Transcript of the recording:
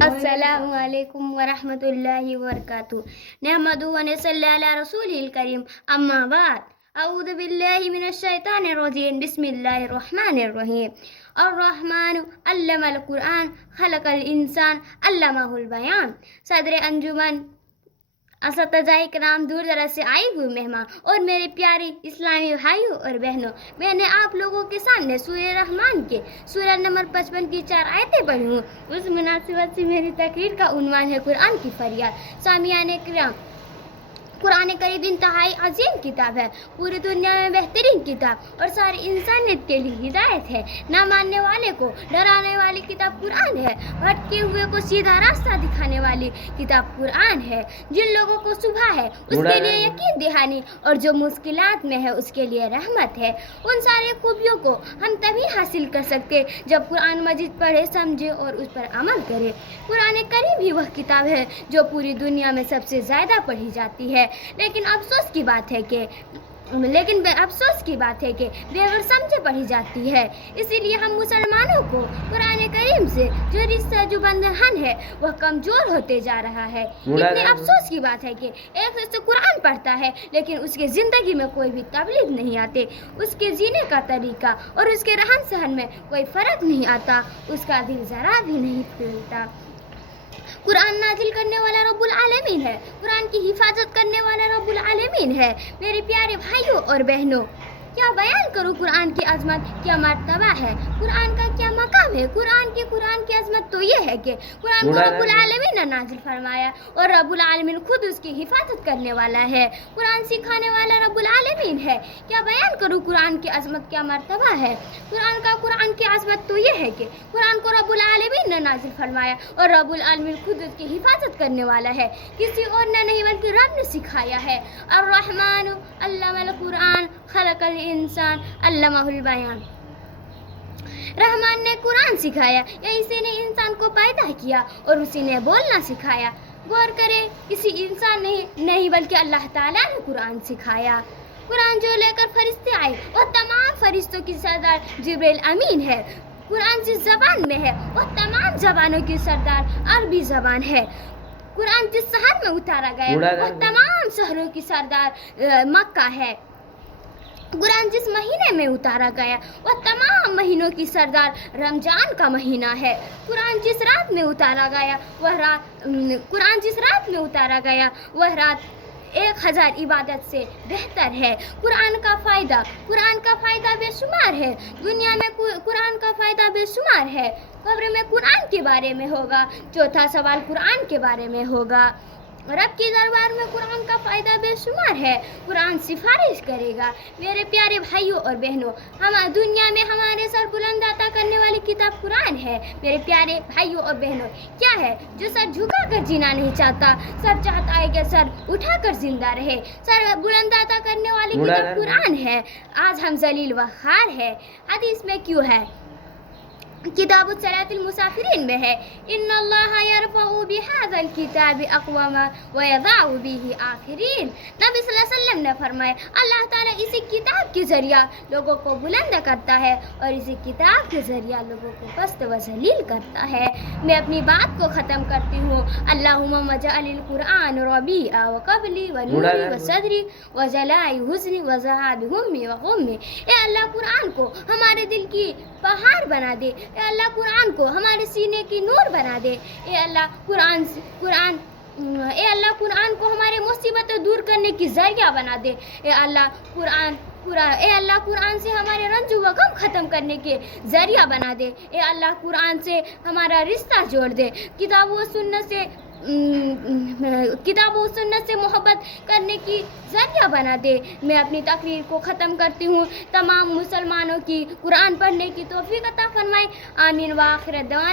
السلام علیکم ورحمۃ اللہ وبرکاتہ نحمدہ و نصلی علی رسولہ کریم اما بعد اعوذ باللہ من الشیطان الرجیم بسم اللہ الرحمن الرحیم الرحمن علم القرآن خلق الانسان علمہ البیان صدر انجمن اساتذہ کرام، دور دراز سے آئے ہوئے مہمان اور میرے پیارے اسلامی بھائیوں اور بہنوں، میں نے آپ لوگوں کے سامنے سورہ رحمان کے سورہ نمبر 55 کی 4 آیتیں پڑھی ہوں۔ اس مناسبت سے میری تقریر کا عنوان ہے قرآن کی فریاد۔ سامعین کرام، قرآن کریم انتہائی عظیم کتاب ہے، پوری دنیا میں بہترین کتاب اور ساری انسانیت کے لیے ہدایت ہے۔ نہ ماننے والے کو ڈرانے والی کتاب قرآن ہے، بھٹکے ہوئے کو سیدھا راستہ دکھانے والی کتاب قرآن ہے۔ جن لوگوں کو صبح ہے اس کے لیے یقین دہانی اور جو مشکلات میں ہے اس کے لیے رحمت ہے۔ ان سارے خوبیوں کو ہم تبھی حاصل کر سکتے جب قرآن مجید پڑھے، سمجھے اور اس پر عمل کرے۔ قرآن کریم ہی وہ کتاب ہے جو پوری دنیا میں سب سے زیادہ پڑھی جاتی ہے، لیکن افسوس کی بات ہے کہ بغیر سمجھے پڑھی جاتی ہے۔ اسی لیے ہم مسلمانوں کو قرآن کریم سے جو رشتہ، جو بندھن ہے، وہ کمزور ہوتے جا رہا ہے۔ اتنے افسوس کی بات ہے کہ ایک شخص قرآن پڑھتا ہے لیکن اس کے زندگی میں کوئی بھی تبلیغ نہیں آتے، اس کے جینے کا طریقہ اور اس کے رہن سہن میں کوئی فرق نہیں آتا، اس کا دل ذرا بھی نہیں پھیلتا۔ قرآن نازل کرنے والا رب العالمین ہے، قرآن کی حفاظت کرنے والا رب العالمین ہے۔ میرے پیارے بھائیوں اور بہنوں، کیا بیان کروں قرآن کی عظمت، کیا مرتبہ ہے، قرآن کا کیا مقام ہے۔ قرآن کی عظمت تو یہ ہے کہ قرآن کو رب العالمین نے نازل فرمایا اور رب العالمین خود اس کی حفاظت کرنے والا ہے، قرآن سکھانے والا رب العالمین ہے۔ کیا بیان کروں قرآن کی عظمت، کیا مرتبہ ہے۔ قرآن کی عظمت تو یہ ہے کہ قرآن کو رب العالمین نے نازل فرمایا اور رب العالمین خود اس کی حفاظت کرنے والا ہے، کسی اور نے نہیں بلکہ رب نے سکھایا ہے۔ الرحمن علم القرآن خلق الانسان علمہ البیان۔ رحمان نے قرآن سکھایا، یا اسی نے انسان کو پیدا کیا اور اسی نے بولنا سکھایا۔ غور کریں، کسی انسان نے نہیں بلکہ اللہ تعالیٰ نے قرآن سکھایا۔ قرآن جو لے کر فرشتے آئے وہ تمام فرشتوں کی سردار جبریل امین ہے۔ قرآن جس زبان میں ہے وہ تمام زبانوں کی سردار عربی زبان ہے۔ قرآن جس شہر میں اتارا گیا وہ تمام شہروں کی سردار مکہ ہے۔ قرآن جس مہینے میں اتارا گیا وہ تمام مہینوں کی سردار رمضان کا مہینہ ہے۔ قرآن جس رات میں اتارا گیا وہ رات 1000 عبادت سے بہتر ہے۔ قرآن کا فائدہ بے شمار ہے، دنیا میں قرآن کا فائدہ بے شمار ہے۔ قبر میں قرآن کے بارے میں ہوگا، چوتھا سوال قرآن کے بارے میں ہوگا۔ رب کے دربار میں قرآن کا فائدہ بے شمار ہے، قرآن سفارش کرے گا۔ میرے پیارے بھائیوں اور بہنوں، دنیا میں ہمارے سر بلند عطا کرنے والی کتاب قرآن ہے۔ میرے پیارے بھائیوں اور بہنوں، کیا ہے جو سر جھکا کر جینا نہیں چاہتا، سب چاہتا ہے کہ سر اٹھا کر زندہ رہے۔ سر بلند عطا کرنے والی کتاب قرآن ہے۔ آج ہم ذلیل و خوار ہے۔ حدیث میں کیوں ہے؟ کتاب الصلاۃ المسافرین میں ہے، ان اللہ یرفع بہذا الکتاب اقواما ویضع بہ آخرین۔ نبی صلی اللہ علیہ وسلم نے فرمایا، اللہ تعالیٰ اسی کتاب کے ذریعہ لوگوں کو بلند کرتا ہے اور اسی کتاب کے ذریعہ لوگوں کو پست و ذلیل کرتا ہے۔ میں اپنی بات کو ختم کرتی ہوں۔ اللہم اجعل القرآن ربیع وقبلی ونوری وصدری وجلاء حزنی وذہاب ہمی وغمی۔ اے اللہ، قرآن کو ہمارے دل کی پہاڑ بنا دے، اے اللہ قرآن کو ہمارے سینے کی نور بنا دے، اے اللہ قرآن کو ہمارے مصیبتیں دور کرنے کی ذریعہ بنا دے، اے اللہ قرآن سے ہمارے رنج و غم ختم کرنے کے ذریعہ بنا دے، اے اللہ قرآن سے ہمارا رشتہ جوڑ دے، کتاب و سنت سے محبت کرنے کی ذریعہ بنا دے۔ میں اپنی تقریر کو ختم کرتی ہوں۔ تمام مسلمانوں کی قرآن پڑھنے کی توفیق عطا فرمائے، آمین۔ وآخر دعوانا